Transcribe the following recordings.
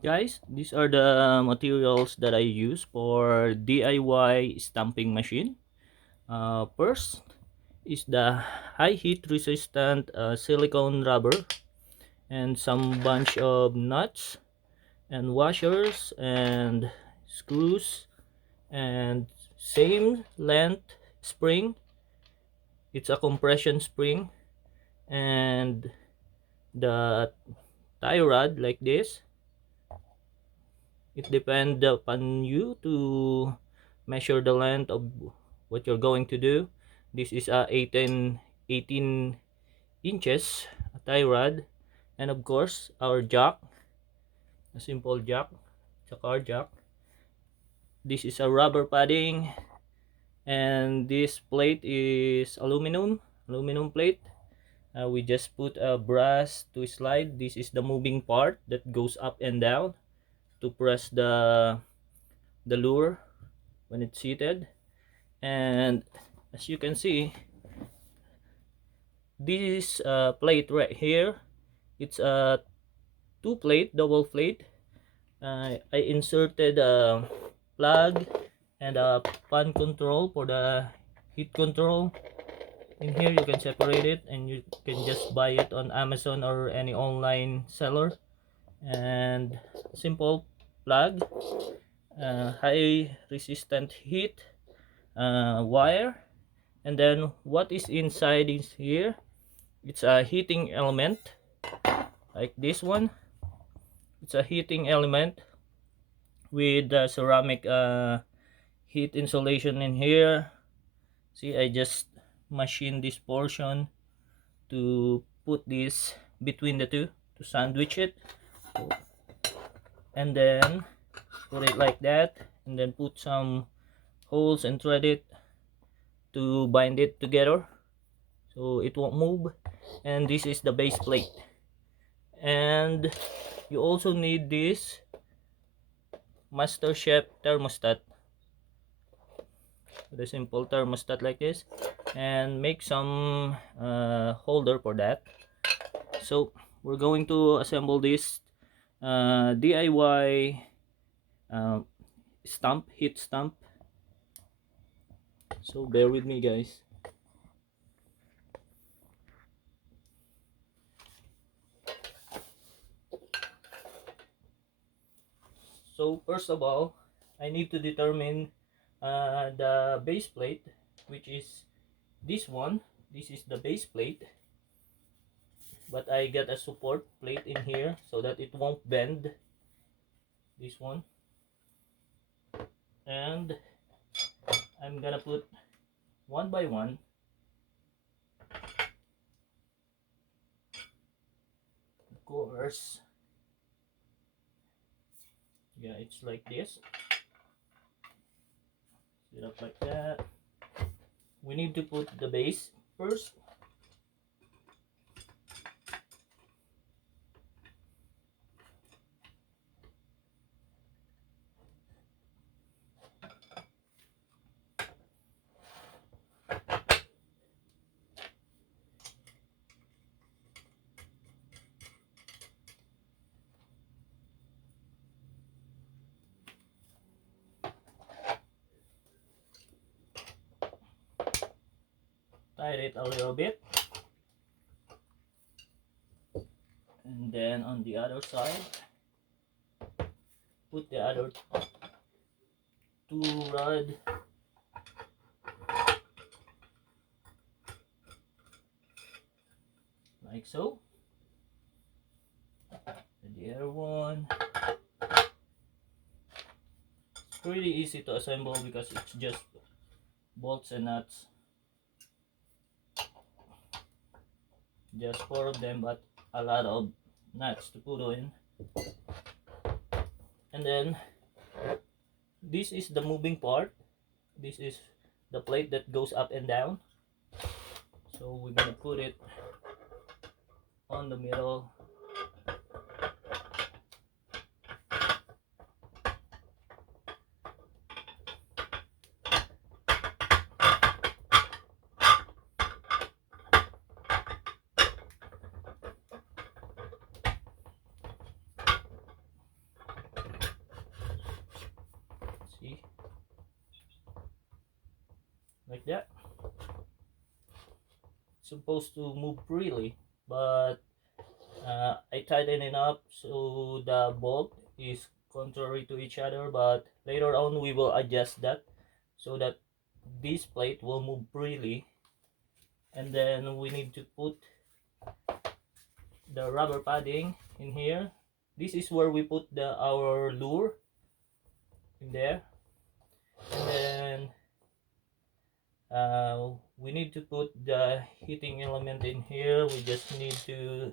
Guys, these are the materials that I use for DIY stamping machine. First is the high heat resistant silicone rubber and some bunch of nuts and washers and screws and same length spring. It's a compression spring, and the tie rod like this. It depends upon you to measure the length of what you're going to do. This is a 18 inches tie rod, and of course our jack, a simple jack. It's a car jack. This is a rubber padding, and this plate is aluminum plate. We just put a brass to slide. This is the moving part that goes up and down to press the lure when it's seated. And as you can see, this plate right here, it's a two plate double plate. I inserted a plug and a fan control for the heat control. In here you can separate it, and you can just buy it on Amazon or any online seller. And simple plug, high resistant heat wire. And then what is inside is here, it's a heating element like this one. It's a heating element with ceramic heat insulation in here. See, I just machined this portion to put this between the two to sandwich it, and then put it like that, and then put some holes and thread it to bind it together so it won't move. And this is the base plate, and you also need this master chef thermostat, with a simple thermostat like this, and make some holder for that. So we're going to assemble this DIY heat stump. So bear with me, guys. So first of all, I need to determine the base plate, which is this one. This is the base plate, but I get a support plate in here so that it won't bend. This one, and I'm gonna put one by one. Of course, yeah, it's like this. Set up like that. We need to put the base first. Tie it a little bit, and then on the other side, put the other two rod like so. And the other one, it's pretty easy to assemble because it's just bolts and nuts. Just four of them, but a lot of nuts to put in. And then this is the moving part. This is the plate that goes up and down. So we're gonna put it on the middle. like that. It's supposed to move freely, but I tighten it up so the bolt is contrary to each other, but later on we will adjust that so that this plate will move freely. And then we need to put the rubber padding in here. This is where we put our lure in there. And then we need to put the heating element in here. We just need to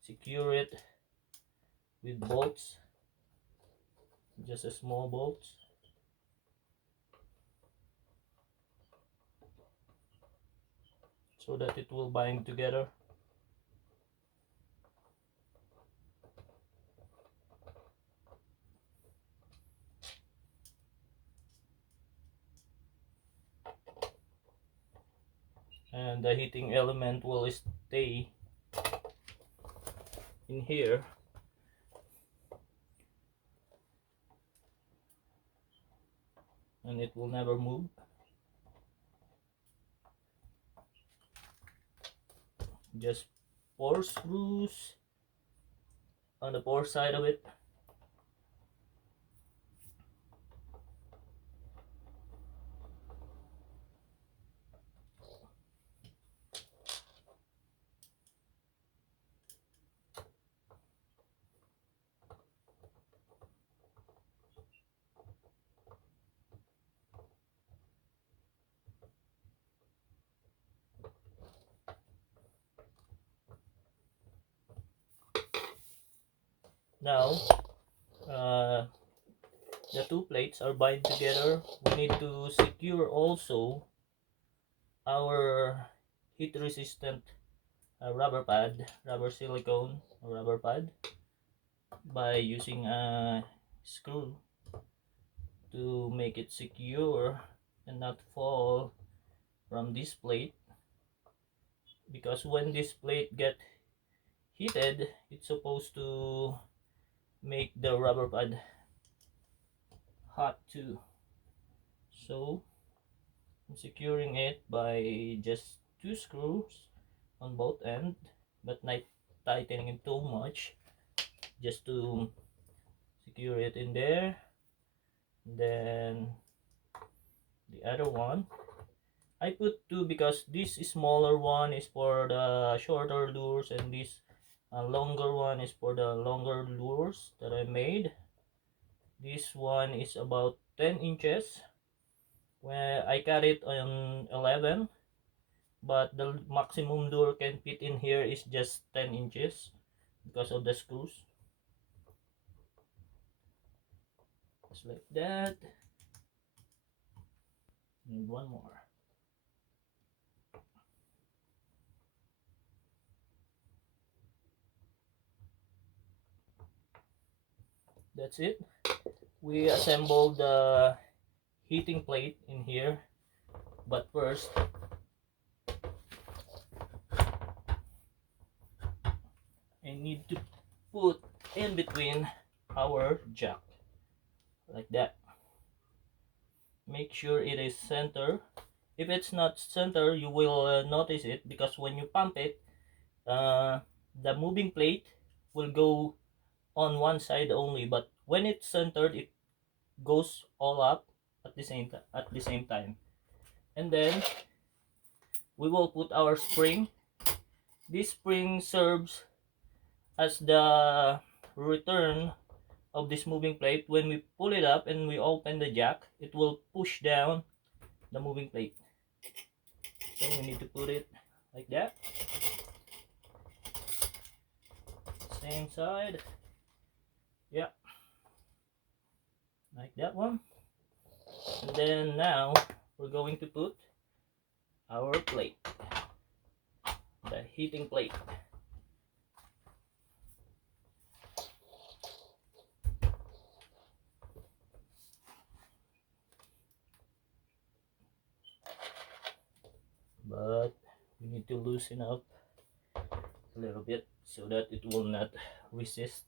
secure it with bolts, just a small bolts, so that it will bind together. And the heating element will stay in here, and it will never move. Just 4 screws on the 4 side of it. Now uh, the two plates are bind together. We need to secure also our heat resistant rubber silicone rubber pad by using a screw to make it secure and not fall from this plate, because when this plate get heated, it's supposed to make the rubber pad hot too. So I'm securing it by just 2 screws on both ends, but not tightening it too much, just to secure it in there. And then the other one I put 2 because this smaller one is for the shorter lures, and this longer one is for the longer lures that I made. This one is about 10 inches, where I cut it on 11, but the maximum lure can fit in here is just 10 inches because of the screws. Just like that. And one more. That's it. We assembled the heating plate in here, but first I need to put in between our jack, like that. Make sure it is center. If it's not center, you will notice it, because when you pump it, the moving plate will go on one side only, but when it's centered, it goes all up at the same time. And then we will put our spring. This spring serves as the return of this moving plate. When we pull it up and we open the jack, it will push down the moving plate. So we need to put it like that. Same side. Yeah, like that one. And then now we're going to put our plate, the heating plate. But we need to loosen up a little bit so that it will not resist.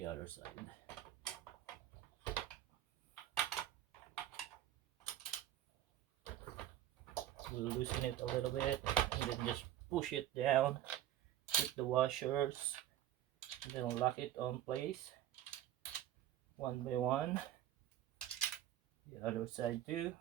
the other side. We'll loosen it a little bit and then just push it down, hit the washers, and then lock it on place one by one. The other side too.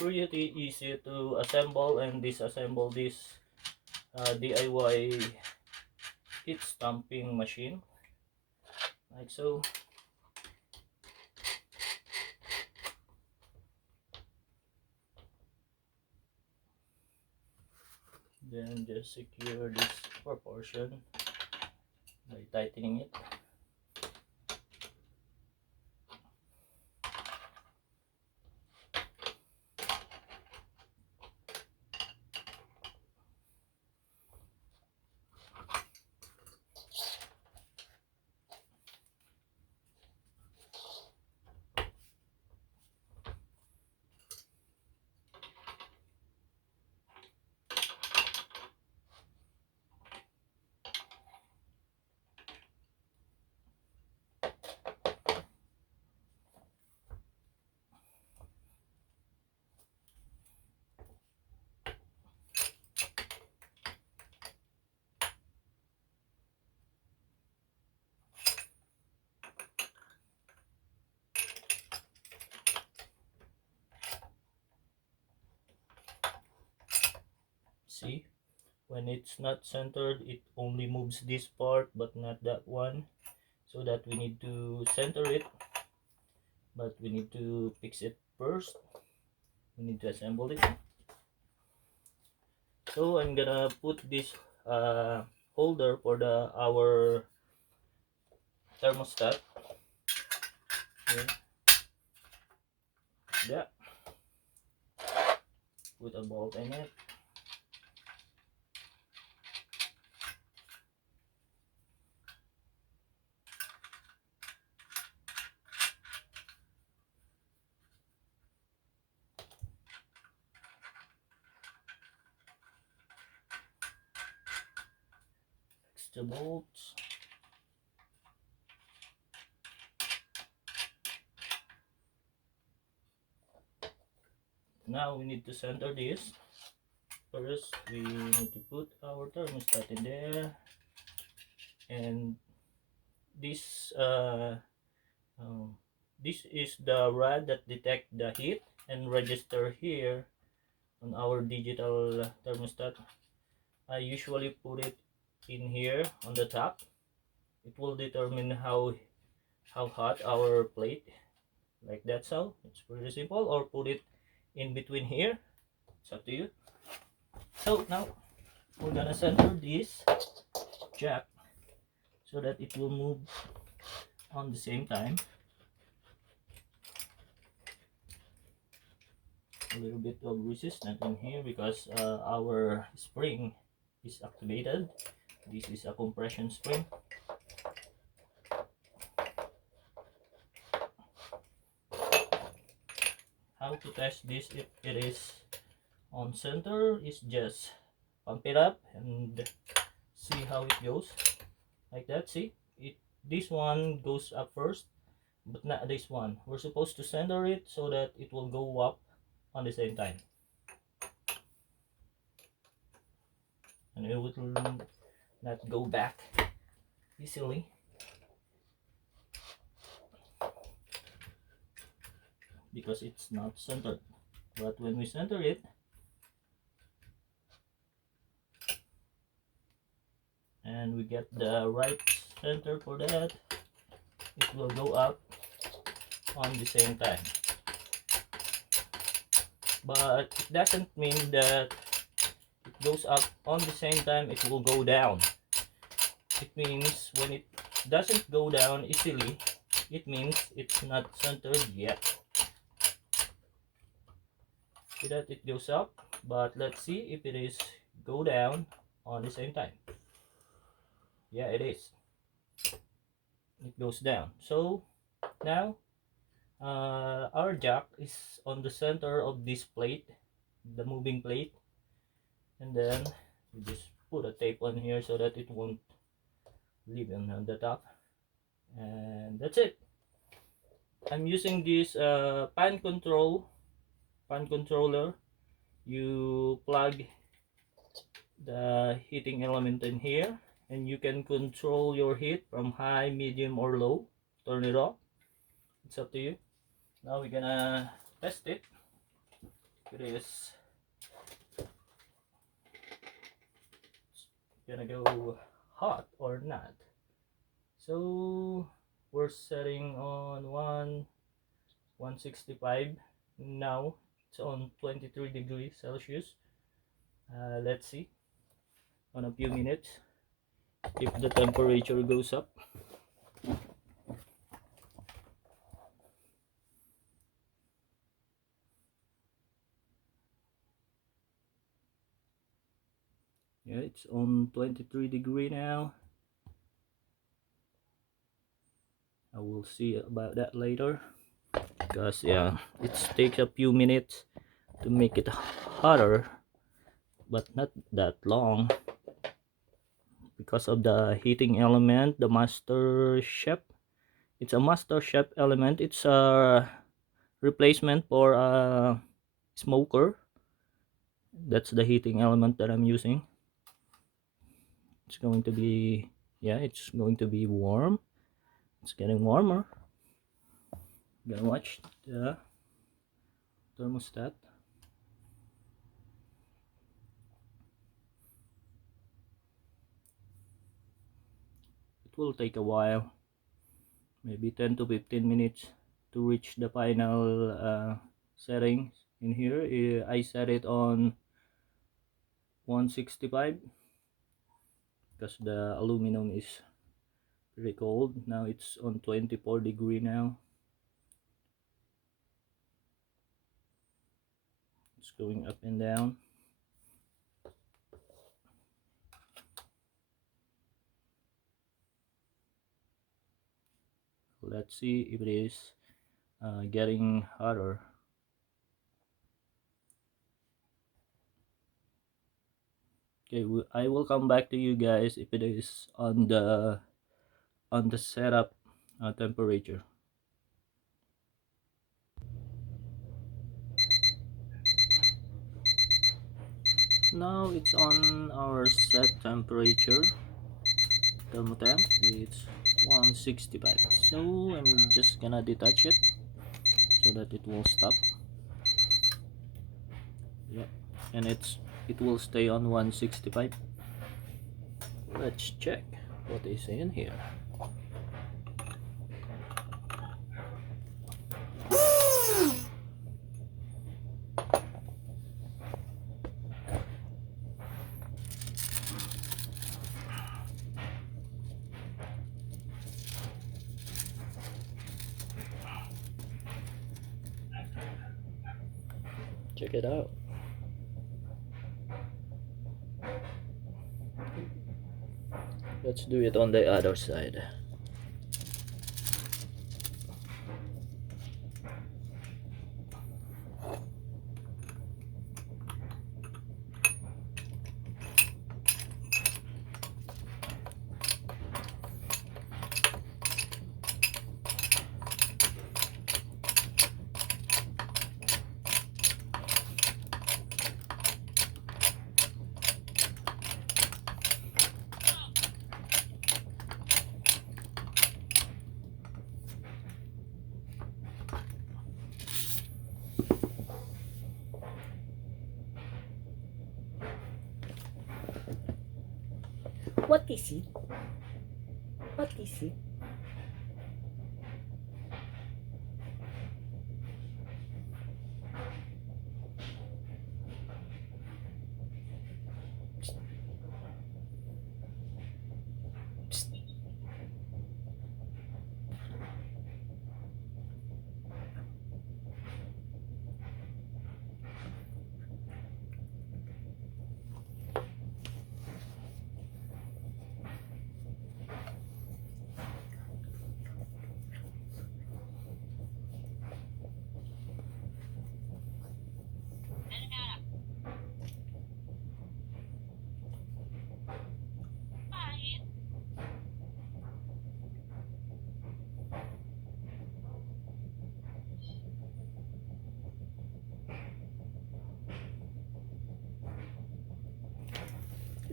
Pretty easy to assemble and disassemble this DIY heat stamping machine, like so. Then just secure this proportion by tightening it. See, when it's not centered, it only moves this part but not that one, so that we need to center it, but we need to fix it first. We need to assemble it. So I'm gonna put this holder for the our thermostat here. Yeah, put a bolt in it. Fix the bolts. Now we need to center this. First, we need to put our thermostat in there, and this this is the rod that detect the heat and register here on our digital thermostat. I usually put it in here on the top. It will determine how hot our plate, like that. So it's pretty simple. Or put it in between here, it's up to you. So now we're gonna center this jack so that it will move on the same time. A little bit of resistance in here because our spring is activated. This is a compression spring. How to test this if it is on center is just pump it up and see how it goes, like that. See, this one goes up first, but not this one. We're supposed to center it so that it will go up on the same time, and it will not go back easily because it's not centered. But when we center it, and we get the right center for that, it will go up on the same time. But it doesn't mean that it goes up on the same time it will go down. It means when it doesn't go down easily, it means it's not centered yet. See that it goes up, but let's see if it is go down on the same time. Yeah, it is. It goes down. So now our jack is on the center of this plate, the moving plate, and then we just put a tape on here so that it won't leave on the top, and that's it. I'm using this pan controller. You plug the heating element in here, and you can control your heat from high, medium, or low. Turn it off, it's up to you. Now we're gonna test it. It is gonna go hot or not. So we're setting on 165. Now it's on 23 degrees Celsius. Let's see on a few minutes if the temperature goes up. Yeah, it's on 23 degree now. I will see about that later, because yeah, it takes a few minutes to make it hotter, but not that long, because of the heating element, the master chef. It's a master chef element. It's a replacement for a smoker. That's the heating element that I'm using. It's going to be, yeah, it's going to be warm. It's getting warmer. Gonna watch the thermostat. It will take a while, maybe 10 to 15 minutes to reach the final settings. In here I set it on 165 because the aluminum is pretty cold. Now it's on 24 degree now. It's going up and down. Let's see if it is getting hotter. Okay, I will come back to you guys if it is on the setup temperature. Now it's on our set temperature. Thermotemp, it's 165. So I'm just gonna detach it so that it will stop. Yep, and it will stay on 165. Let's check what is in here. Check it out. Let's do it on the other side. What is it? What is it?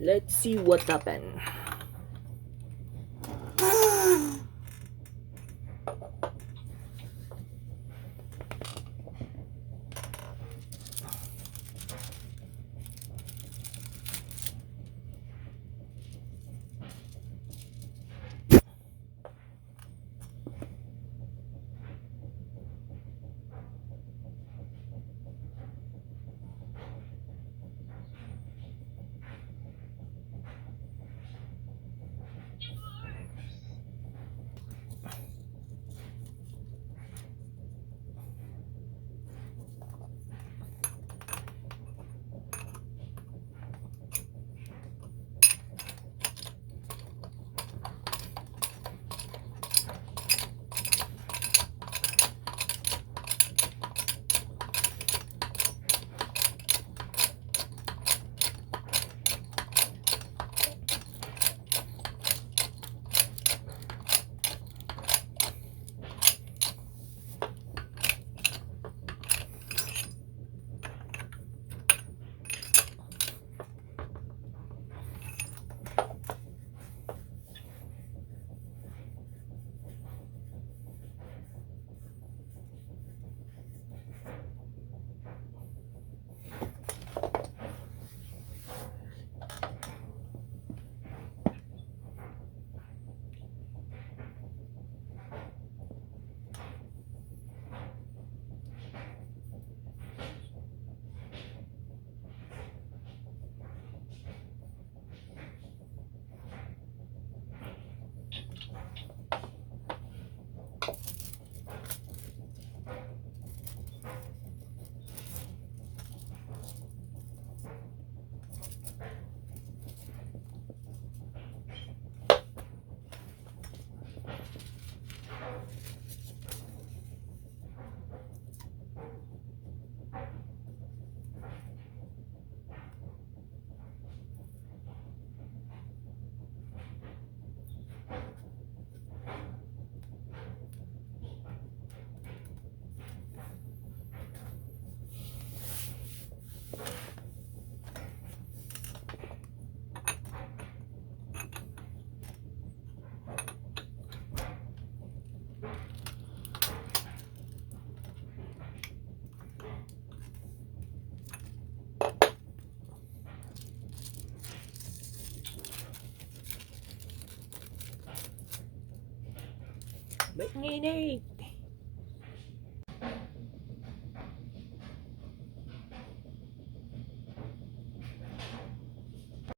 Let's see what happened. Ba't ngayon